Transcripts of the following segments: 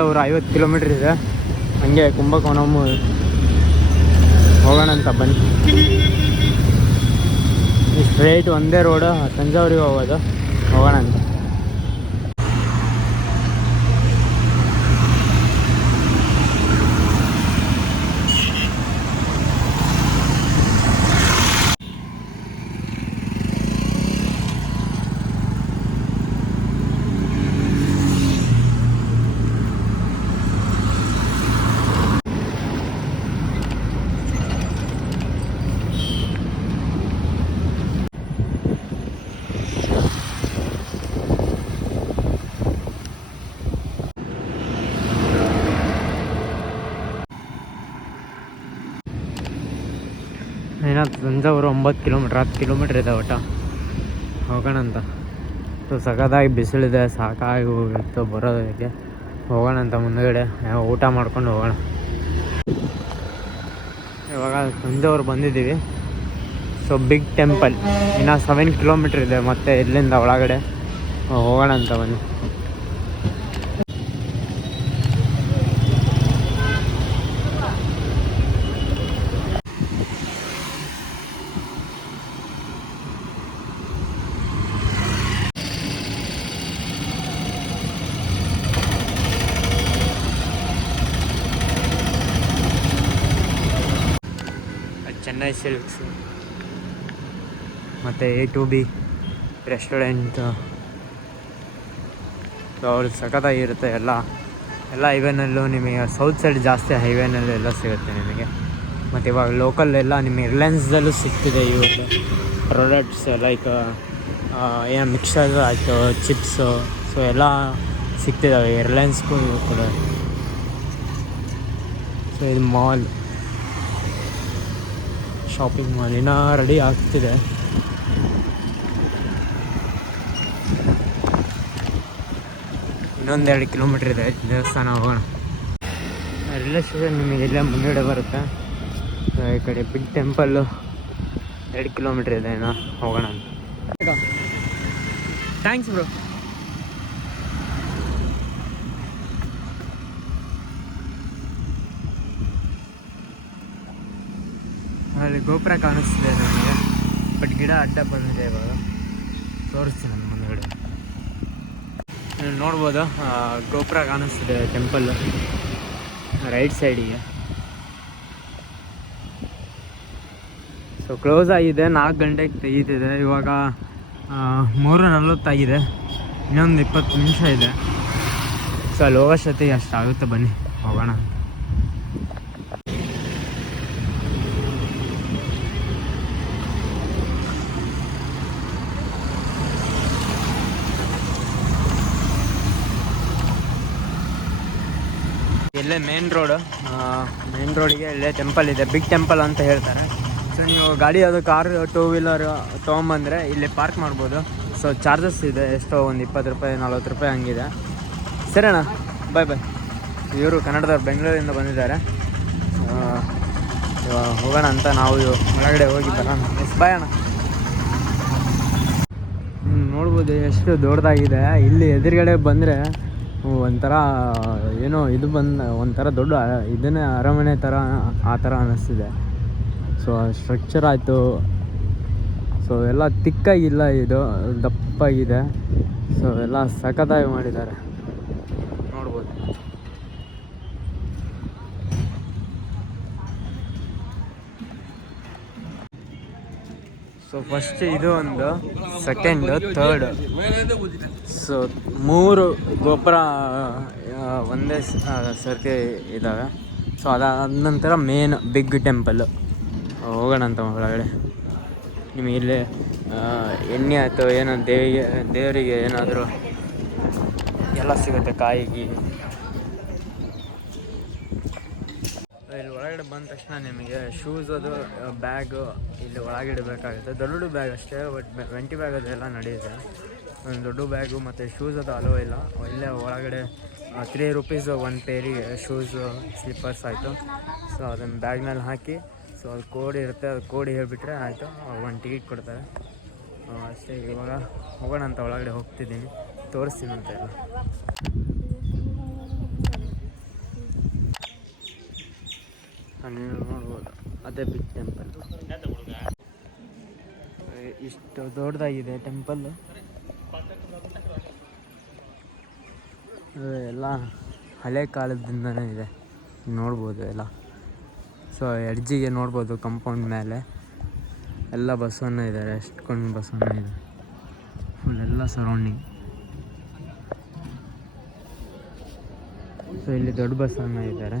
ತಂಜಾವೂರು ಐವತ್ತು ಕಿಲೋಮೀಟ್ರ್ ಇದೆ. ಹಂಗೆ ಕುಂಭಕೋಣಮು ಹೋಗೋಣ ಅಂತ ಬನ್ನಿ ಸ್ಟ್ರೈಟ್ ಒಂದೇ ರೋಡು ತಂಜಾವೂರಿಗೆ ಹೋಗೋದು. ಹೋಗೋಣ ಅಂತ ಏನೋ ತಂಜಾವೂರು ಒಂಬತ್ತು ಕಿಲೋಮೀಟ್ರ್, ಹತ್ತು ಕಿಲೋಮೀಟ್ರ್ ಇದೆ ಒಟ್ಟ. ಹೋಗೋಣ ಅಂತ. ಸೊ ಸಖತ್ತಾಗಿ ಬಿಸಿಲಿದೆ, ಸಾಕಾಗಿ ಹೋಗಿತ್ತು ಬರೋದಕ್ಕೆ ಹೋಗೋಣ ಅಂತ ಮುಂದುಗಡೆ. ಊಟ ಮಾಡ್ಕೊಂಡು ಹೋಗೋಣ. ಇವಾಗ ತಂಜಾವೂರು ಬಂದಿದ್ದೀವಿ. ಸೊ ಬಿಗ್ ಟೆಂಪಲ್ ಇನ್ನು ಸೆವೆನ್ ಕಿಲೋಮೀಟ್ರ್ ಇದೆ ಮತ್ತೆ ಇಲ್ಲಿಂದ ಒಳಗಡೆ. ಹೋಗೋಣ ಅಂತ ಬನ್ನಿ. ಚೆನ್ನೈ ಸಿಲ್ಕ್ಸ್ ಮತ್ತು ಎ ಟು ಬಿ ರೆಸ್ಟೋರೆಂಟ್ ಅವ್ರು ಸಖತ್ತಾಗಿರುತ್ತೆ ಎಲ್ಲ. ಎಲ್ಲ ಹೈವೇನಲ್ಲೂ ನಿಮಗೆ ಸೌತ್ ಸೈಡ್ ಜಾಸ್ತಿ ಹೈವೇನಲ್ಲೂ ಎಲ್ಲ ಸಿಗುತ್ತೆ ನಿಮಗೆ. ಮತ್ತು ಇವಾಗ ಲೋಕಲ್ ಎಲ್ಲ ನಿಮಗೆ ರಿಲಯನ್ಸ್ದಲ್ಲೂ ಸಿಗ್ತಿದೆ ಇವಾಗ. ಪ್ರಾಡಕ್ಟ್ಸ್ ಲೈಕ್ ಏನು ಮಿಕ್ಸರ್ ಆಯಿತು ಚಿಪ್ಸು ಸೊ ಎಲ್ಲ ಸಿಗ್ತಿದ್ದಾವೆ ರಿಲಯನ್ಸ್ಗೂ ಕೂಡ. ಸೊ ಇದು ಮಾಲ್ ಶಾಪಿಂಗ್ ಮಾಲ್ ಇನ್ನೂ ರೆಡಿ ಆಗ್ತಿದೆ ಇನ್ನೊಂದೆರಡು ಕಿಲೋಮೀಟ್ರ್ ಇದೆ. ದೇವಸ್ಥಾನ ಹೋಗೋಣ. ರೈಲ್ವೆ ಸ್ಟೇಷನ್ ನಿಮಗೆ ಇಲ್ಲೇ ಮುಂದುಗಡೆ ಬರುತ್ತೆ. ಈ ಕಡೆ ಬಿಗ್ ಟೆಂಪಲ್ಲು ಎರಡು ಕಿಲೋಮೀಟ್ರ್ ಇದೆ. ಹೋಗೋಣ ಥ್ಯಾಂಕ್ಸ್ ಬ್ರೋ ಅಲ್ಲಿ ಗೋಪುರ ಕಾಣಿಸ್ತಿದೆ ನನಗೆ ಬಟ್ ಗಿಡ ಅಡ್ಡ ಬಂದಿದೆ ಇವಾಗ. ತೋರಿಸ್ತೀನಿ ನಾನು ಮುಂದ್ಗಡೆ. ನೋಡ್ಬೋದು ಗೋಪುರ ಕಾಣಿಸ್ತಿದೆ ಟೆಂಪಲ್ ರೈಟ್ ಸೈಡಿಗೆ ಸೊ ಕ್ಲೋಸ್ ಆಗಿದೆ, ನಾಲ್ಕು ಗಂಟೆಗೆ ತೆಗೀತಿದೆ. ಇವಾಗ ಮೂರು ನಲ್ವತ್ತಾಗಿದೆ ಇನ್ನೊಂದು ಇಪ್ಪತ್ತು ನಿಮಿಷ ಇದೆ. ಸೊ ಅಲ್ಲಿ ಹೋಗೋಷ್ಟೊತ್ತಿಗೆ ಅಷ್ಟಾಗುತ್ತೆ ಬನ್ನಿ, ಹೋಗೋಣ. ಇಲ್ಲೇ ಮೇನ್ ರೋಡು ಮೇನ್ ರೋಡಿಗೆ ಇಲ್ಲೇ ಟೆಂಪಲ್ ಇದೆ. ಬಿಗ್ ಟೆಂಪಲ್ ಅಂತ ಹೇಳ್ತಾರೆ. ಸೊ ನೀವು ಗಾಡಿ ಅದು ಕಾರ್ ಟೂ ವೀಲರ್ ತೊಗೊಂಬಂದರೆ ಇಲ್ಲಿ ಪಾರ್ಕ್ ಮಾಡ್ಬೋದು. ಸೊ ಚಾರ್ಜಸ್ ಇದೆ. ಎಷ್ಟೋ ಒಂದು ಇಪ್ಪತ್ತು ರೂಪಾಯಿ, ನಲ್ವತ್ತು ರೂಪಾಯಿ ಹಂಗಿದೆ. ಸರಿ ಅಣ್ಣ ಬಾಯ್ ಬಾಯ್ ಇವರು ಕನ್ನಡದವ್ರು ಬೆಂಗಳೂರಿಂದ ಬಂದಿದ್ದಾರೆ. ಹೋಗೋಣ ಅಂತ ನಾವು ಒಳಗಡೆ ಹೋಗಿ ಬರೋಣ. ಬಾಯ್ ಅಣ್ಣ. ನೋಡ್ಬೋದು ಎಷ್ಟು ದೊಡ್ಡದಾಗಿದೆ. ಇಲ್ಲಿ ಎದುರುಗಡೆ ಬಂದರೆ ಒಂಥರ ಏನೋ ಇದು ಬಂದ ಒಂಥರ ದೊಡ್ಡ ಇದನ್ನೇ ಅರಮನೆ ಥರ ಆ ಥರ ಅನ್ನಿಸ್ತಿದೆ ಸೊ ಸ್ಟ್ರಕ್ಚರ್ ಆಯಿತು. ಸೊ ಎಲ್ಲ ತಿಕ್ಕಾಗಿಲ್ಲ ಇದು, ದಪ್ಪಾಗಿದೆ. ಸೊ ಎಲ್ಲ ಸಖತ್ತಾಗಿ ಮಾಡಿದ್ದಾರೆ ನೋಡ್ಬೋದು ಸೊ ಫಸ್ಟ್ ಇದು ಒಂದು ಸೆಕೆಂಡ್ ಥರ್ಡ್ ಸೊ ಮೂರು ಗೋಪುರ ಒಂದೇ ಸರ್ತಿ ಇದ್ದಾವೆ ಸೊ ಅದಾದ ನಂತರ ಮೇನ್ ಬಿಗ್ ಟೆಂಪಲ್ ಹೋಗೋಣ ಅಂತ ಒಳಗಡೆ ನಿಮಗೆ ಇಲ್ಲಿ ಎಣ್ಣೆ ಆಯಿತು ಏನೋ ದೇವಿಗೆ, ದೇವರಿಗೆ ಏನಾದರೂ ಎಲ್ಲ ಸಿಗುತ್ತೆ, ಕಾಯಿಗೆ. ಬಂದ ತಕ್ಷಣ ನಿಮಗೆ ಶೂಸ್ ಅದು ಬ್ಯಾಗು ಇಲ್ಲಿ ಒಳಗಡೆ ಇಡಬೇಕಾಗುತ್ತೆ. ದೊಡ್ಡ ಬ್ಯಾಗ್ ಅಷ್ಟೇ ಬಟ್ ವೆಂಟಿ ಬ್ಯಾಗ್ ಅದೆಲ್ಲ ನಡೆಯುತ್ತೆ ಒಂದು ದೊಡ್ಡ ಬ್ಯಾಗು ಮತ್ತು ಶೂಸ್ ಅದು ಅಲೋ ಇಲ್ಲ. ಇಲ್ಲೇ ಒಳಗಡೆ ತ್ರೀ ರುಪೀಸ್ ಒನ್ ಪೇರಿಗೆ ಶೂಸು ಸ್ಲಿಪ್ಪರ್ಸ್ ಆಯಿತು. ಸೊ ಅದನ್ನು ಬ್ಯಾಗ್ನಲ್ಲಿ ಹಾಕಿ ಸೊ ಅದು ಕೋಡ್ ಇರುತ್ತೆ, ಅದು ಕೋಡ್ ಹೇಳಿಬಿಟ್ರೆ ಆಯಿತು. ಒಂದು ಟಿಕೆಟ್ ಕೊಡ್ತಾರೆ. ಅಷ್ಟೇ ಇವಾಗ ಹೋಗೋಣ ಅಂತ ಒಳಗಡೆ ಹೋಗ್ತಿದ್ದೀನಿ. ತೋರಿಸ್ತೀನಿ ಅಂತ ಎಲ್ಲ. ನೋಡ್ಬೋದು ಅದೇ ಬಿಗ್ ಟೆಂಪಲ್ ಇಷ್ಟು ದೊಡ್ಡದಾಗಿದೆ ಟೆಂಪಲ್ ಎಲ್ಲ ಹಳೆ ಕಾಲದಿಂದನೇ ಇದೆ. ನೋಡ್ಬೋದು ಎಲ್ಲ. ಸೊ ಎಡ್ಜಿಗೆ ನೋಡ್ಬೋದು ಕಂಪೌಂಡ್ ಮೇಲೆ. ಎಲ್ಲ ಬಸ್ಸನ್ನು ಇದ್ದಾರೆ ಎಷ್ಟೊಂದು ಬಸ್ಸನ್ನು ಇದೆ ಫುಲ್ ಎಲ್ಲ ಸರೌಂಡಿಂಗ್ ಸೊ ಇಲ್ಲಿ ದೊಡ್ಡ ಬಸ್ಸನ್ನು ಇದ್ದಾರೆ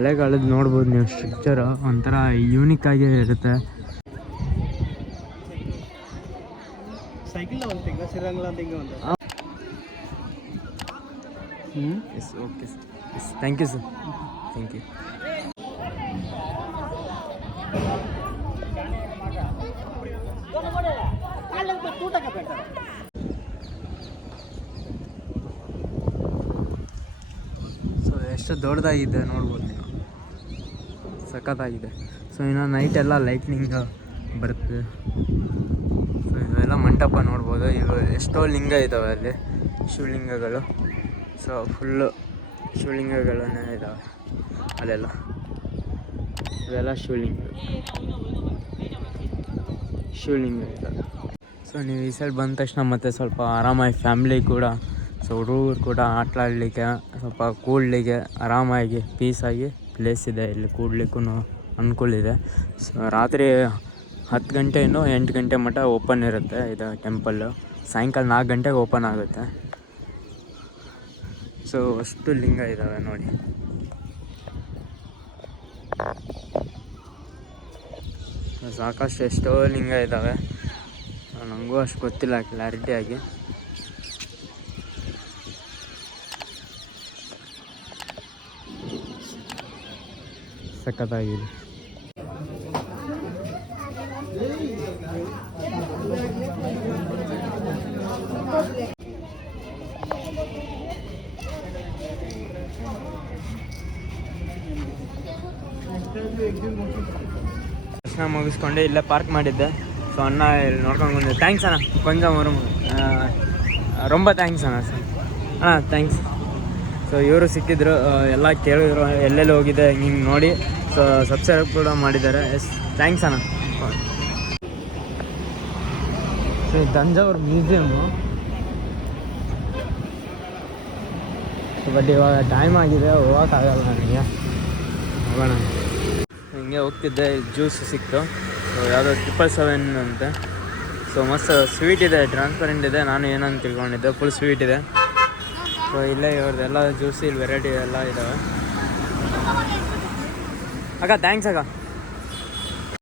ಹಳೆಗಾಲದ ನೋಡ್ಬೋದು ನೀವು ಸ್ಟ್ರಕ್ಚರ್ ಒಂಥರ ಯೂನಿಕ್ ಆಗಿ ಇರುತ್ತೆ. Yes okay sir yes thank you sir thank you so ಎಷ್ಟು ದೊಡ್ಡದಾಗಿದೆ ನೋಡ್ಬೋದು ಸಖತ್ತಾಗಿದೆ. ಸೊ ಇನ್ನು ನೈಟ್ ಎಲ್ಲ ಲೈಟ್ನಿಂಗ್ ಬರುತ್ತೆ. ಸೊ ಇವೆಲ್ಲ ಮಂಟಪ ನೋಡ್ಬೋದು. ಇವು ಎಷ್ಟೋ ಲಿಂಗ ಇದ್ದಾವೆ ಅಲ್ಲಿ, ಶಿವಲಿಂಗಗಳು. ಸೊ ಫುಲ್ಲು ಶಿವಲಿಂಗಗಳನ್ನೇ ಇದ್ದಾವೆ ಅಲ್ಲೆಲ್ಲ. ಇವೆಲ್ಲ ಶಿವಲಿಂಗ ಶಿವಲಿಂಗ ಇದ್ದಾವೆ ಸೊ ನೀವು ಈ ಸೈಡ್ ಬಂದ ತಕ್ಷಣ ಮತ್ತೆ ಸ್ವಲ್ಪ ಆರಾಮಾಗಿ ಫ್ಯಾಮ್ಲಿ ಕೂಡ ಸೊ ಹುಡುಗರು ಕೂಡ ಆಟ ಆಡಲಿಕ್ಕೆ, ಸ್ವಲ್ಪ ಕೂಡಲಿಕ್ಕೆ ಆರಾಮಾಗಿ ಪೀಸಾಗಿ ಪ್ಲೇಸ್ ಇದೆ, ಇಲ್ಲಿ ಕೂಡ್ಲಿಕ್ಕೂ ಅನುಕೂಲ ಇದೆ ಸೊ ರಾತ್ರಿ ಹತ್ತು ಗಂಟೆಯಿಂದ ಎಂಟು ಗಂಟೆ ಮಟ್ಟ ಓಪನ್ ಇರುತ್ತೆ ಇದು ಟೆಂಪಲ್ಲು ಸಾಯಂಕಾಲ ನಾಲ್ಕು ಗಂಟೆಗೆ ಓಪನ್ ಆಗುತ್ತೆ. ಸೊ ಅಷ್ಟು ಲಿಂಗ ಇದ್ದಾವೆ ನೋಡಿ. ಸಾಕಷ್ಟು ಎಷ್ಟೋ ಲಿಂಗ ಇದ್ದಾವೆ ನನಗೂ ಅಷ್ಟು ಗೊತ್ತಿಲ್ಲ ಕ್ಲಾರಿಟಿಯಾಗಿ ಸಖತ್ತಾಗಿದೆ ದರ್ಶನ ಮುಗಿಸ್ಕೊಂಡೆ ಇಲ್ಲೇ ಪಾರ್ಕ್ ಮಾಡಿದ್ದೆ. ಸೊ ಅಣ್ಣ ಇಲ್ಲಿ ನೋಡ್ಕೊಂಡು ಬಂದೆ. ಥ್ಯಾಂಕ್ಸ್ ಅಣ್ಣ. ಕೊಂಚ ಮರು ರೊಂಬ ಥ್ಯಾಂಕ್ಸ್ ಅಣ್ಣ. ಸರ್ ಅಣ್ಣ ಥ್ಯಾಂಕ್ಸ್ ಸೊ ಇವರು ಸಿಕ್ಕಿದ್ರು ಎಲ್ಲ ಕೇಳಿದ್ರು, ಎಲ್ಲೆಲ್ಲಿ ಹೋಗಿದೆ, ಹಿಂಗೆ ನೋಡಿ. ಸಬ್ಸ್ಕ್ರೈಬ್ ಕೂಡ ಮಾಡಿದ್ದಾರೆ. ಎಸ್ ಥ್ಯಾಂಕ್ಸ್ ಅಣ್ಣ. ಸೊ ತಂಜಾವೂರ್ ಮ್ಯೂಸಿಯಮ್ಮು ಬಟ್ ಇವಾಗ ಟೈಮ್ ಆಗಿದೆ ಹೋಗೋಕ್ಕಾಗಲ್ಲ ನನಗೆ. ಹೋಗೋಣ. ಹಿಂಗೆ ಹೋಗ್ತಿದ್ದೆ ಜ್ಯೂಸ್ ಸಿಕ್ತು. ಸೊ ಯಾವುದೋ ಟ್ರಿಪಲ್ ಸೆವೆನ್ ಅಂತೆ. ಸೊ ಮಸ್ತ್ ಸ್ವೀಟ್ ಇದೆ ಟ್ರಾನ್ಸ್ಪರೆಂಟ್ ಇದೆ. ನಾನು ಏನಂತ ತಿಳ್ಕೊಂಡಿದ್ದೆ ಫುಲ್ ಸ್ವೀಟ್ ಇದೆ. ಸೊ ಇಲ್ಲೇ ಇವ್ರದ್ದೆಲ್ಲ ಜ್ಯೂಸ್ ಇಲ್ಲಿ ವೆರೈಟಿ ಎಲ್ಲ ಇದ್ದಾವೆ I got aga I got.